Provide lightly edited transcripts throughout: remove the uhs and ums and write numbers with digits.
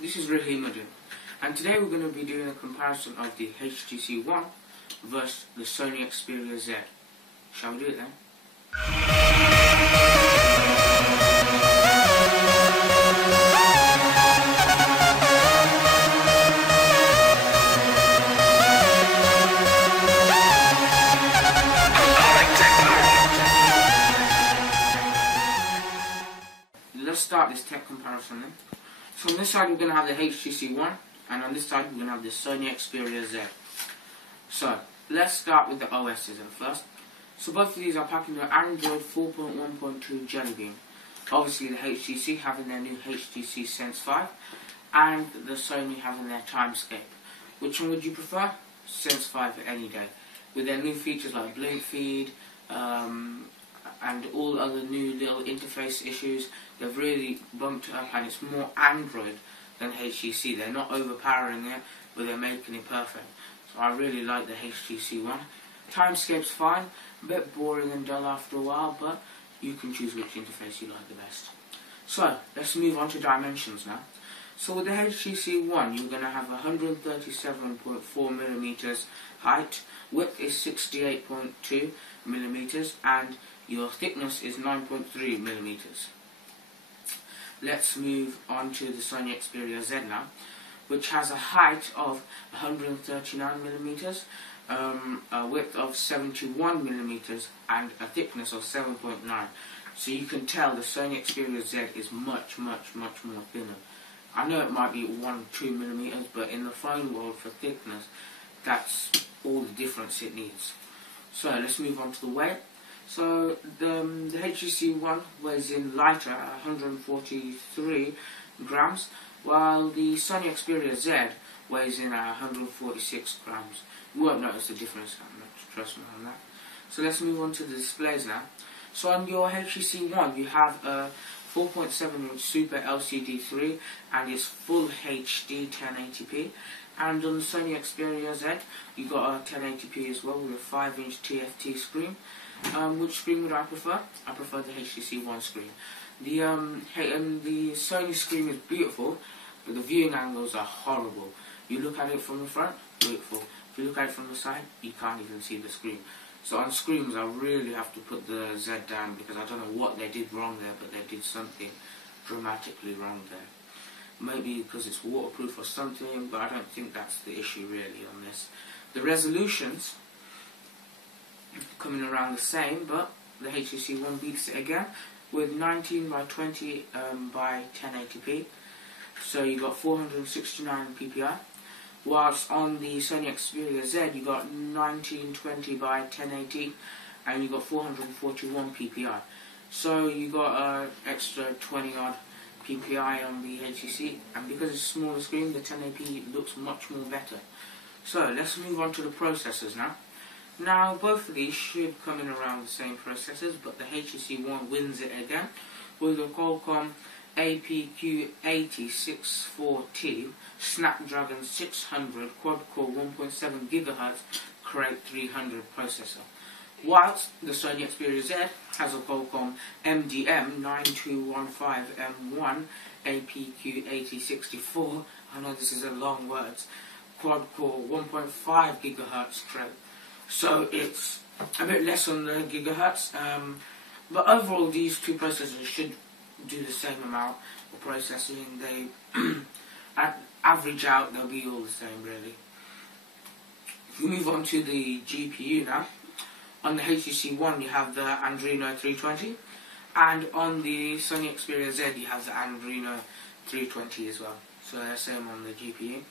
this is Rahim, and today we're going to be doing a comparison of the HTC One versus the Sony Xperia Z. Shall we do it then? Let's start this tech comparison then. So on this side we're going to have the HTC One, and on this side we're going to have the Sony Xperia Z. So let's start with the OSs first. So both of these are packing the Android 4.1.2 Jelly Bean. Obviously the HTC having their new HTC Sense 5, and the Sony having their Timescape. Which one would you prefer? Sense 5 any day. With their new features like blink feed, and all other new little interface issues, they've really bumped it up, and it's more Android than HTC. They're not overpowering it, but they're making it perfect. So I really like the HTC One. Timescape's fine, a bit boring and dull after a while, but you can choose which interface you like the best. So let's move on to dimensions now. So with the HTC One, you're going to have 137.4mm height, width is 68.2mm, and your thickness is 9.3mm. Let's move on to the Sony Xperia Z now, which has a height of 139mm, a width of 71mm, and a thickness of 7.9. So you can tell the Sony Xperia Z is much more thinner. I know it might be 1-2mm, but in the phone world for thickness, that's all the difference it needs. So let's move on to the weight. So the HTC One weighs in lighter at 143 grams, while the Sony Xperia Z weighs in at 146 grams. You won't notice the difference that much, trust me on that. So let's move on to the displays now. So on your HTC One you have a 4.7-inch Super LCD3 and it's full HD 1080p. And on the Sony Xperia Z you got a 1080p as well with a 5-inch TFT screen. Which screen would I prefer? I prefer the HTC One screen. The Sony screen is beautiful, but the viewing angles are horrible. You look at it from the front, beautiful. If you look at it from the side, you can't even see the screen. So on screens I really have to put the Z down, because I don't know what they did wrong there, but they did something dramatically wrong there. Maybe because it's waterproof or something, but I don't think that's the issue really on this. The resolutions coming around the same, but the HTC One beats it again with 19 by 20 by 1080p. So you got 469 ppi, whilst on the Sony Xperia Z you got 1920 by 1080 and you got 441 ppi. So you got an extra 20 odd ppi on the HTC, and because it's a smaller screen, the 1080p looks much more better. So let's move on to the processors now. Now both of these should come in around the same processors, but the HTC One wins it again with a Qualcomm APQ8064T Snapdragon 600 quad-core 1.7 GHz Crate 300 processor, whilst the Sony Xperia Z has a Qualcomm MDM9215M1 APQ8064, I know this is a long words, quad-core 1.5 GHz Crate. So it's a bit less on the gigahertz, but overall these two processors should do the same amount of processing. They average out, they'll be all the same really. If we move on to the GPU now, on the HTC One you have the Adreno 320, and on the Sony Xperia Z you have the Adreno 320 as well. So they're the same on the GPU.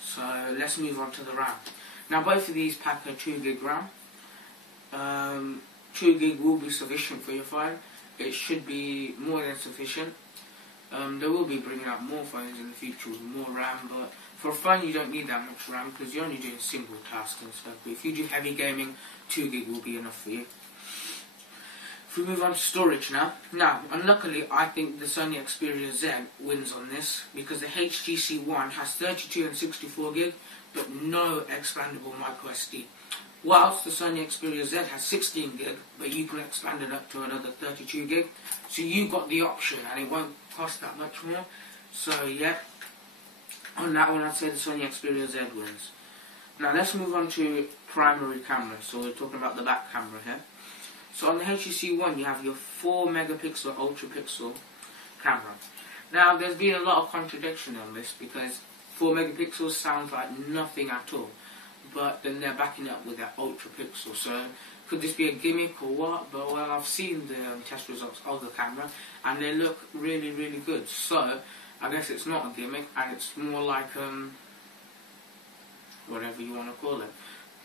So let's move on to the RAM. Now both of these pack a 2GB RAM. 2GB will be sufficient for your phone. It should be more than sufficient. They will be bringing out more phones in the future with more RAM, but for a phone you don't need that much RAM because you're only doing simple tasks and stuff. But if you do heavy gaming, 2GB will be enough for you. If we move on to storage now. Now, unluckily, I think the Sony Xperia Z wins on this, because the HTC One has 32 and 64GB, but no expandable microSD. Whilst the Sony Xperia Z has 16GB, but you can expand it up to another 32GB. So you got the option, and it won't cost that much more. So yeah, on that one I'd say the Sony Xperia Z wins. Now let's move on to primary camera. So we're talking about the back camera here. So on the HTC One you have your 4 megapixel ultra pixel camera. Now there's been a lot of contradiction on this because 4 megapixels sounds like nothing at all, but then they're backing up with that ultra pixel. So could this be a gimmick or what? But well, I've seen the test results of the camera and they look really, really good. So I guess it's not a gimmick and it's more like whatever you want to call it.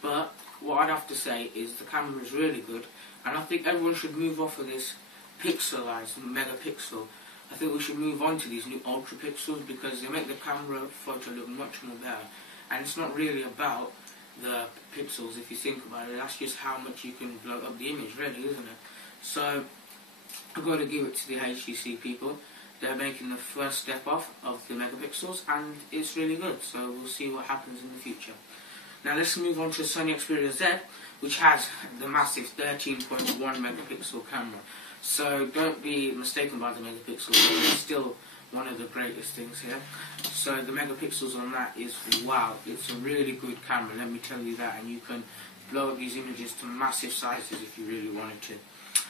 But what I'd have to say is the camera is really good, and I think everyone should move off of this pixelized megapixel. I think we should move on to these new ultra pixels because they make the camera photo look much more better. And it's not really about the pixels if you think about it. That's just how much you can blow up the image, really, isn't it? So I've got to give it to the HTC people. They're making the first step off of the megapixels and it's really good. So we'll see what happens in the future. Now let's move on to the Sony Xperia Z, which has the massive 13.1 megapixel camera. So don't be mistaken by the megapixels, it's still one of the greatest things here. So the megapixels on that is wow, it's a really good camera, let me tell you that, and you can blow up these images to massive sizes if you really wanted to.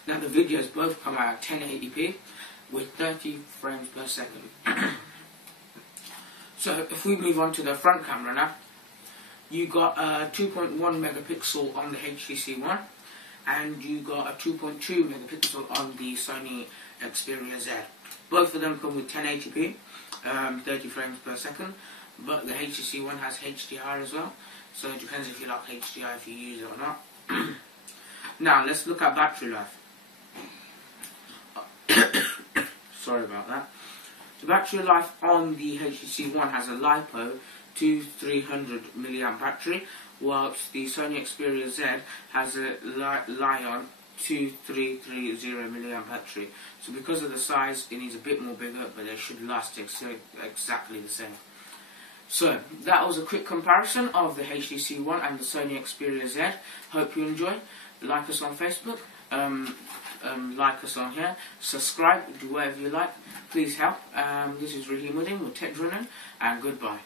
Now the videos both come out at 1080p with 30 frames per second. So if we move on to the front camera now, you got a 2.1 megapixel on the HTC One, and you got a 2.2 megapixel on the Sony Xperia Z. Both of them come with 1080p, 30 frames per second, but the HTC One has HDR as well, so it depends if you like HDR, if you use it or not. Now let's look at battery life. Sorry about that. The battery life on the HTC One has a LiPo 2300 mAh battery, whilst the Sony Xperia Z has a Lion 2330 mAh battery. So because of the size, it needs a bit more bigger, but they should last exactly the same. So that was a quick comparison of the HTC One and the Sony Xperia Z. Hope you enjoy. Like us on Facebook. Like us on here. Subscribe. Do whatever you like. Please help. This is Raheem with Techdrenaline, and goodbye.